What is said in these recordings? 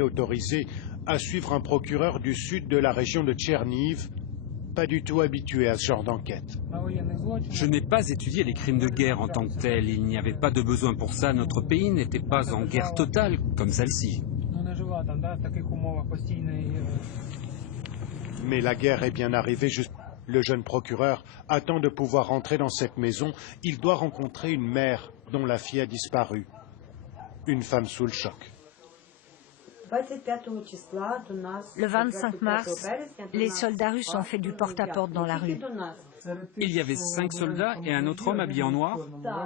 autorisé à suivre un procureur du sud de la région de Tcherniv, pas du tout habitué à ce genre d'enquête. Je n'ai pas étudié les crimes de guerre en tant que tels. Il n'y avait pas de besoin pour ça. Notre pays n'était pas en guerre totale comme celle-ci. Mais la guerre est bien arrivée juste. Le jeune procureur attend de pouvoir entrer dans cette maison. Il doit rencontrer une mère dont la fille a disparu. Une femme sous le choc. Le 25 mars, les soldats russes ont fait du porte-à-porte dans la rue. Il y avait 5 soldats et un autre homme habillé en noir.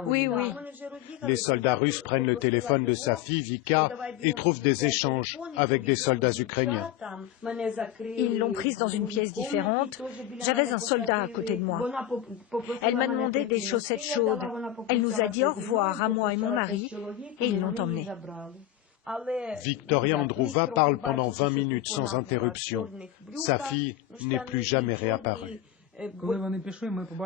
Oui, oui. Les soldats russes prennent le téléphone de sa fille, Vika, et trouvent des échanges avec des soldats ukrainiens. Ils l'ont prise dans une pièce différente. J'avais un soldat à côté de moi. Elle m'a demandé des chaussettes chaudes. Elle nous a dit au revoir à moi et mon mari, et ils l'ont emmenée. Victoria Androuva parle pendant 20 minutes sans interruption. Sa fille n'est plus jamais réapparue.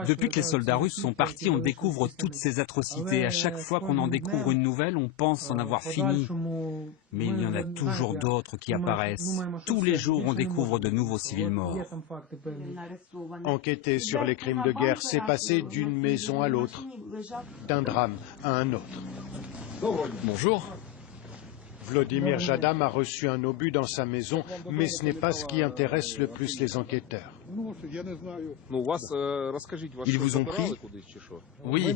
Depuis que les soldats russes sont partis, on découvre toutes ces atrocités. À chaque fois qu'on en découvre une nouvelle, on pense en avoir fini. Mais il y en a toujours d'autres qui apparaissent. Tous les jours, on découvre de nouveaux civils morts. Enquêter sur les crimes de guerre, c'est passer d'une maison à l'autre, d'un drame à un autre. Bonjour. Vladimir Jadam a reçu un obus dans sa maison, mais ce n'est pas ce qui intéresse le plus les enquêteurs. Ils vous ont pris? Oui.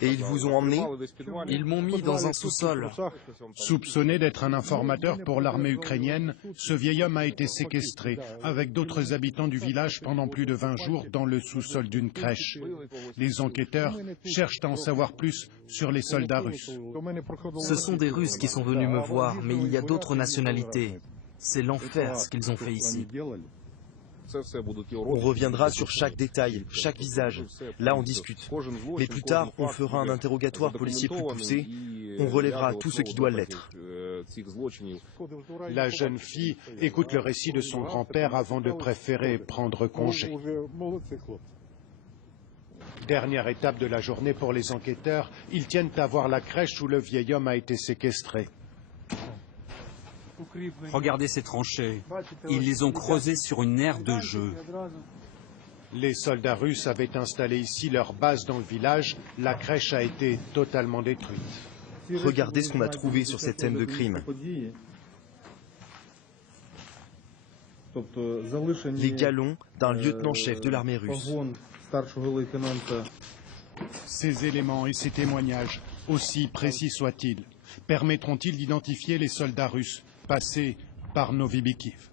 Et ils vous ont emmené? Ils m'ont mis dans un sous-sol. Soupçonné d'être un informateur pour l'armée ukrainienne, ce vieil homme a été séquestré avec d'autres habitants du village pendant plus de 20 jours dans le sous-sol d'une crèche. Les enquêteurs cherchent à en savoir plus sur les soldats russes. Ce sont des Russes qui sont venus me voir, mais il y a d'autres nationalités. C'est l'enfer ce qu'ils ont fait ici. On reviendra sur chaque détail, chaque visage. Là, on discute. Mais plus tard, on fera un interrogatoire policier plus poussé. On relèvera tout ce qui doit l'être. La jeune fille écoute le récit de son grand-père avant de préférer prendre congé. Dernière étape de la journée pour les enquêteurs, ils tiennent à voir la crèche où le vieil homme a été séquestré. Regardez ces tranchées. Ils les ont creusées sur une aire de jeu. Les soldats russes avaient installé ici leur base dans le village. La crèche a été totalement détruite. Regardez ce qu'on a trouvé sur cette scène de crime. Les galons d'un lieutenant-chef de l'armée russe. Ces éléments et ces témoignages, aussi précis soient-ils, permettront-ils d'identifier les soldats russes passés par Novi Bikiv?